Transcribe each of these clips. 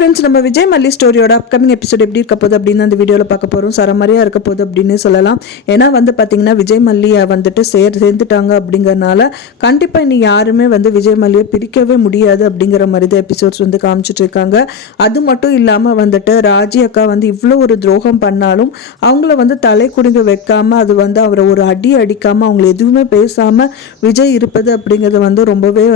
Friends, நம்ம விஜய் மல்லி ஸ்டோரியோட upcoming episode எப்படி இருக்க போகுது அப்படின்னு அந்த வீடியோவில் பார்க்க போகிறோம். சரமாரியாக இருக்க போகுது அப்படின்னு சொல்லலாம். ஏன்னா பார்த்தீங்கன்னா விஜய் மல்லியை சேர்ந்துட்டாங்க அப்படிங்கிறனால கண்டிப்பாக இனி யாருமே விஜய் மல்லியை பிரிக்கவே முடியாது அப்படிங்கிற மாதிரி தான் எபிசோட்ஸ் காமிச்சிட்டு இருக்காங்க. அது மட்டும் இல்லாமல் ராஜி அக்கா இவ்வளோ ஒரு துரோகம் பண்ணாலும் அவங்கள தலை குடிங்க வைக்காம அது அவரை ஒரு அடி அடிக்காமல் அவங்கள எதுவுமே பேசாமல் விஜய் இருப்பது அப்படிங்கிறது ரொம்பவே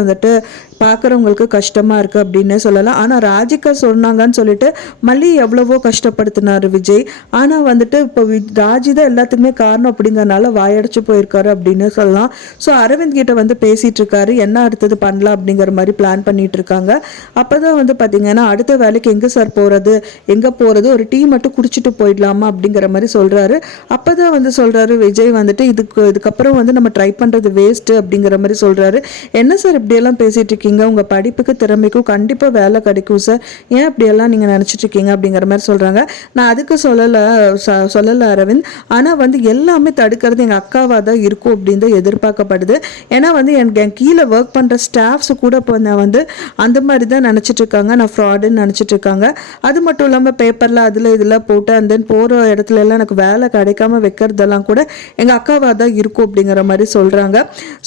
பார்க்குறவங்களுக்கு கஷ்டமாக இருக்குது அப்படின்னே சொல்லலாம். ஆனால் ராஜிகா சொன்னாங்கன்னு சொல்லிட்டு மல்லி எவ்வளவோ கஷ்டப்படுத்தினார் விஜய். ஆனால் இப்போ ராஜி தான் எல்லாத்துக்குமே காரணம் அப்படிங்கிறனால வாயடைச்சு போயிருக்காரு அப்படின்னு சொல்லலாம். ஸோ அரவிந்த் கிட்ட பேசிகிட்டு இருக்காரு, என்ன அடுத்தது பண்ணலாம் அப்படிங்கிற மாதிரி பிளான் பண்ணிட்டு இருக்காங்க. அப்போ தான் பார்த்தீங்கன்னா அடுத்த வேலைக்கு எங்கே சார் போகிறது, எங்கே போகிறது, ஒரு டீ மட்டும் குடிச்சிட்டு போயிடலாமா அப்படிங்கிற மாதிரி சொல்கிறாரு. அப்போ தான் சொல்கிறாரு விஜய் இதுக்கப்புறம் நம்ம ட்ரை பண்ணுறது வேஸ்ட்டு அப்படிங்கிற மாதிரி சொல்கிறாரு. என்ன சார் இப்படியெல்லாம் பேசிகிட்டு இருக்கீங்க, உங்கள் படிப்புக்கு திறமைக்கும் கண்டிப்பாக வேலை கிடைக்கும் சார், ஏன் அப்படியெல்லாம் நீங்கள் நினச்சிட்டு இருக்கீங்க அப்படிங்கிற மாதிரி சொல்கிறாங்க. நான் அதுக்கு சொல்லலை அரவிந்த், ஆனால் எல்லாமே தடுக்கிறது எங்கள் அக்காவாக தான் இருக்கும் அப்படின்னு தான் எதிர்பார்க்கப்படுது. ஏன்னா என் கீழே ஒர்க் பண்ணுற ஸ்டாஃப்ஸ் கூட இப்போ நான் அந்த மாதிரி தான் நினச்சிட்டு இருக்காங்க, நான் ஃப்ராடுன்னு நினச்சிட்டு இருக்காங்க. அது மட்டும் இல்லாமல் பேப்பரில் அதில் இதில் போட்டு அண்ட் தென் போகிற இடத்துல எல்லாம் எனக்கு வேலை கிடைக்காம வைக்கிறதெல்லாம் கூட எங்கள் அக்காவாக தான் இருக்கும் அப்படிங்கிற மாதிரி சொல்கிறாங்க.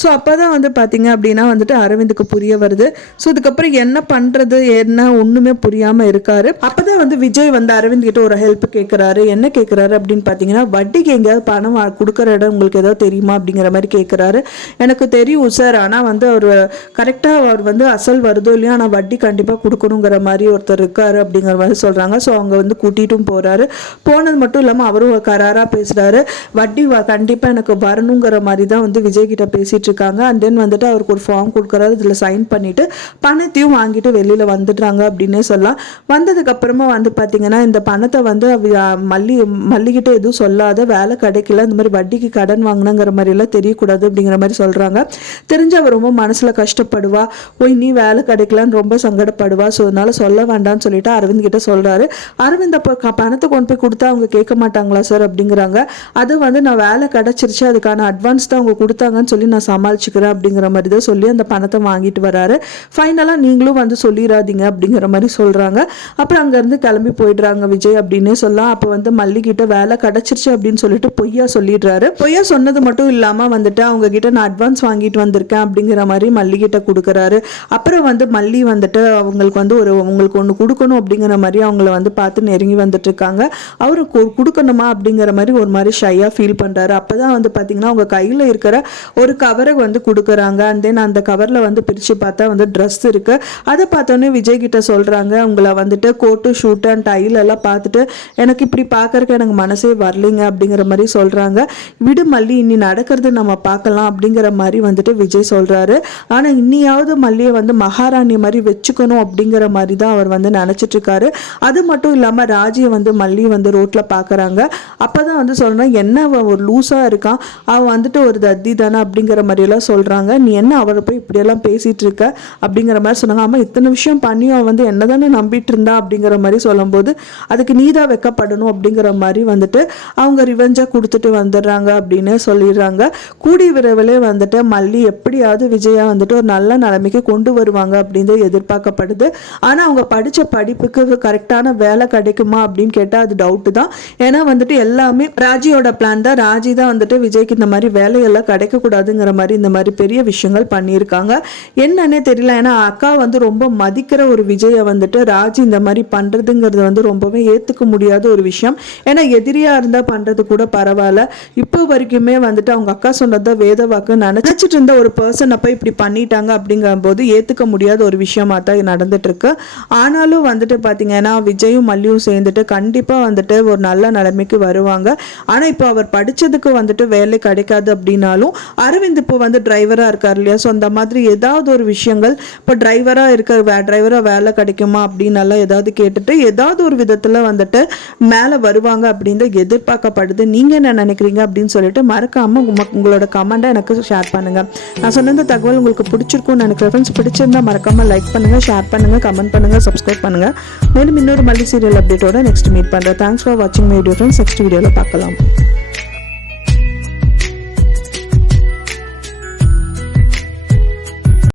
ஸோ அப்போ தான் பார்த்தீங்க அப்படின்னா அரவிந்துக்கு புரிய வருது. ஸோ இதுக்கப்புறம் என்ன பண்ணுறது என்ன ஒன்றுமே புரியாமல் இருக்காரு. அப்போ தான் விஜய் அரவிந்த் கிட்ட ஒரு ஹெல்ப் கேட்குறாரு. என்ன கேட்குறாரு அப்படின்னு பார்த்தீங்கன்னா, வட்டிக்கு எங்கேயாவது பணம் கொடுக்குற இடம் உங்களுக்கு ஏதாவது தெரியுமா அப்படிங்கிற மாதிரி கேட்குறாரு. எனக்கு தெரியும் சார், ஆனால் அவர் கரெக்டாக அவர் அசல் வருதோ இல்லையா, ஆனால் வட்டி கண்டிப்பாக கொடுக்கணுங்கிற மாதிரி ஒருத்தர் இருக்காரு அப்படிங்கிற மாதிரி சொல்கிறாங்க. ஸோ அவங்க கூட்டிகிட்டும் போகிறாரு. போனது மட்டும் இல்லாமல் அவரும் கராராக பேசுகிறாரு, வட்டி கண்டிப்பாக எனக்கு வரணுங்கிற மாதிரி தான் விஜய் கிட்ட பேசிகிட்டு இருக்காங்க. அண்ட் தென் அவருக்கு ஒரு ஃபார்ம் கொடுக்குறாரு, இதில் சைன் பண்ணிவிட்டு பணத்தையும் வாங்கிட்டு வெளியில் வந்துடுறாங்க அப்படின்னே சொல்லலாம். வந்ததுக்கப்புறமா பார்த்தீங்கன்னா இந்த பணத்தை மல்லிகிட்ட எதுவும் சொல்லாத, வேலை கிடைக்கல, இந்த மாதிரி வட்டிக்கு கடன் வாங்கினங்கிற மாதிரிலாம் தெரியக்கூடாது அப்படிங்கிற மாதிரி சொல்கிறாங்க. தெரிஞ்சு அவர் ரொம்ப மனசில் கஷ்டப்படுவா, போய் நீ வேலை கிடைக்கலான்னு ரொம்ப சங்கடப்படுவா. ஸோ அதனால சொல்ல வேண்டாம்னு சொல்லிட்டு அரவிந்த் கிட்ட சொல்கிறாரு. அரவிந்த் அப்போ பணத்தை கொண்டு போய் கொடுத்தா அவங்க கேட்க மாட்டாங்களா சார் அப்படிங்கிறாங்க. அது நான் வேலை கிடைச்சிருச்சு, அதுக்கான அட்வான்ஸ் தான் அவங்க கொடுத்தாங்கன்னு சொல்லி நான் சமாளிச்சுக்கிறேன் அப்படிங்கிற மாதிரி தான் சொல்லி அந்த பணத்தை வாங்கிட்டு வராரு. ஃபைனலாக நீங்களும் சொல்லிடாதீங்க அப்படிங்கிற மாதிரி சொல்கிறாங்க. அப்புறம் அங்கேருந்து கிளம்பி போயிடுறாங்க விஜய் அப்படின்னே சொல்லலாம். அப்போ மல்லிகிட்ட வேலை கிடச்சிருச்சு அப்படின்னு சொல்லிட்டு பொய்யா சொல்லிடுறாரு. பொய்யா சொன்னது மட்டும் இல்லாமல் அவங்க கிட்ட நான் அட்வான்ஸ் வாங்கிட்டு வந்திருக்கேன் அப்படிங்கிற மாதிரி மல்லிகிட்ட கொடுக்குறாரு. அப்புறம் மல்லி அவங்களுக்கு உங்களுக்கு ஒன்று கொடுக்கணும் அப்படிங்கிற மாதிரி அவங்கள பார்த்து நெருங்கி வந்துட்டு இருக்காங்க. அவருக்கு கொடுக்கணுமா அப்படிங்கிற மாதிரி ஒரு மாதிரி ஷையாக ஃபீல் பண்ணுறாரு. அப்போ தான் பார்த்தீங்கன்னா அவங்க கையில் இருக்கிற ஒரு கவரை கொடுக்குறாங்க. அண்ட் தென் அந்த கவரில் பிரித்து பார்த்தா ட்ரெஸ் இருக்கு. அதை பார்த்தோன்னே விஜய் கிட்ட சொல்றாங்க, உங்களை கோட்டு ஷூட்டு அண்ட் டைல் எல்லாம் பார்த்துட்டு எனக்கு இப்படி பார்க்கறக்கு எனக்கு மனசே வரலைங்க அப்படிங்கிற மாதிரி சொல்றாங்க. விடு மல்லி, இனி நடக்கிறது நம்ம பார்க்கலாம் அப்படிங்கிற மாதிரி விஜய் சொல்றாரு. ஆனா இன்னியாவது மல்லியை மகாராணி மாதிரி வச்சுக்கணும் அப்படிங்கிற மாதிரி தான் அவர் நினைச்சிட்டு இருக்காரு. அது மட்டும் இல்லாம ராஜியை மல்லி ரோட்ல பாக்குறாங்க. அப்பதான் சொல்றேன், என்ன ஒரு லூசா இருக்கான், அவன் ஒரு தத்தி தானே அப்படிங்கிற மாதிரி எல்லாம் சொல்றாங்க. நீ என்ன அவரை போய் இப்படி எல்லாம் பேசிட்டு இருக்க அப்படிங்கிற மாதிரி சொன்னாங்க. ஆமா, இத்தனை விஷயம் பண்ணி அவன் என்னதானே நம்பிட்டு இருந்தா அப்படிங்கிற மாதிரி சொல்லும்போது அதுக்கு நீதான் வைக்கப்படணும் அப்படிங்கிற மாதிரி அவங்க ரிவெஞ்சா கொடுத்துட்டு வந்துடுறாங்க அப்படின்னு சொல்லிடுறாங்க. கூடி விரைவிலே மல்லி எப்படியாவது விஜயா ஒரு நல்ல நிலைமைக்கு கொண்டு வருவாங்க அப்படின்னு எதிர்பார்க்கப்படுது. ஆனா அவங்க படிச்ச படிப்புக்கு கரெக்டான வேலை கிடைக்குமா அப்படின்னு கேட்டா அது டவுட் தான். ஏன்னா எல்லாமே ராஜியோட பிளான் தான். ராஜி தான் விஜய்க்கு இந்த மாதிரி வேலையெல்லாம் கிடைக்க கூடாதுங்கிற மாதிரி இந்த மாதிரி பெரிய விஷயங்கள் பண்ணியிருக்காங்க. என்னன்னே தெரியல. ஏன்னா அக்கா ரொம்ப மதிக்கிற ஒரு விஜயை ராஜி இந்த மாதிரி பண்றதுங்கிறது ரொம்பவே ஏத்துக்க முடியாத ஒரு விஷயம். ஏன்னா எதிரியா இருந்தா பண்றது கூட பரவாயில்ல, இப்போ வரைக்குமே அவங்க அக்கா சொன்னதை வேத வாக்கு நினைச்சிட்டு இருந்த ஒரு பர்சன் அப்ப இப்படி பண்ணிட்டாங்க அப்படிங்கிற போது ஏத்துக்க முடியாத ஒரு விஷயமா தான் நடந்துட்டு இருக்கு. ஆனாலும் பாத்தீங்கன்னா விஜயும் மல்லியும் சேர்ந்துட்டு கண்டிப்பா ஒரு நல்ல நிலைமைக்கு வருவாங்க. ஆனா இப்போ அவர் படிச்சதுக்கு வேலை கிடைக்காது அப்படின்னாலும் அரவிந்த் இப்போ டிரைவரா இருக்காரு இல்லையா, ஸோ அந்த மாதிரி ஏதாவது ஒரு விஷயங்கள் இப்போ டிரைவரா வேலை கிடைக்குமா அப்படின்னு எல்லாம் ஏதாவது கேட்டுட்டு ஏதாவது ஒரு விதத்துல மேல வருவாங்க அப்படின்னு எதிர்பார்க்கப்படுது. நீங்க என்ன நினைக்கிறீங்க அப்படின்னு சொல்லிட்டு மறக்காம உங்களோட கமெண்டை எனக்கு ஷேர் பண்ணுங்க. நான் சொன்ன இந்த தகவல் உங்களுக்கு பிடிச்சிருக்கும்னு நினைக்கிறேன். ஃப்ரெண்ட்ஸ், பிடிச்சிருந்தா மறக்காம லைக் பண்ணுங்க, ஷேர் பண்ணுங்க, கமெண்ட் பண்ணுங்க, சப்ஸ்கிரைப் பண்ணுங்க. மேலும் இன்னொரு மல்லி சீரியல் அப்டேட்டோட நெக்ஸ்ட் மீட் பண்றேன். தேங்க்ஸ் ஃபார் வாட்சிங் மை வீடியோ ஃப்ரெண்ட்ஸ். நெக்ஸ்ட் வீடியோல பார்க்கலாம்.